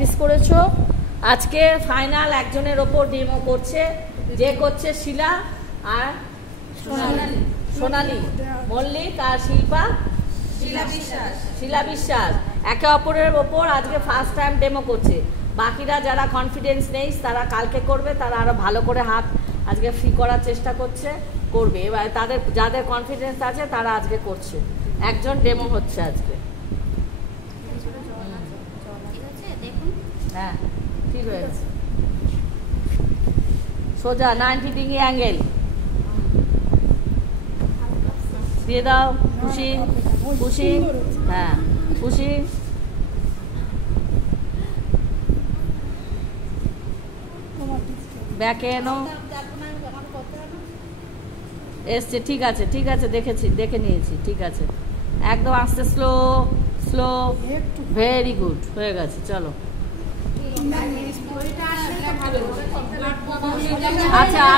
Practice করেছো। আজকে final একজনের ওপর ডেমো করছে, যে করছে শিলা আর সোনালী মল্লিক আর শিলা বিশ্বাস একে অপরের ওপর আজকে ফার্স্ট টাইম ডেমো করছে। বাকিরা যারা কনফিডেন্স নেই তারা কালকে করবে, তারা আরো ভালো করে হাত আজকে ফ্রি করার চেষ্টা করবে। এবার তাদের যাদের কনফিডেন্স আছে তারা আজকে করছে। একজন ডেমো হচ্ছে আজকে। হ্যাঁ ঠিক হয়ে গেছে। সোজা 90 ডিগ্রি অ্যাঙ্গেল দিয়ে দাও। খুশি হ্যাঁ খুশি। ব্যাকে এনো এসছে। ঠিক আছে দেখে নিয়েছি। ঠিক আছে একদম আস্তে স্লো ভেরি গুড হয়ে গেছে। চলো আচ্ছা।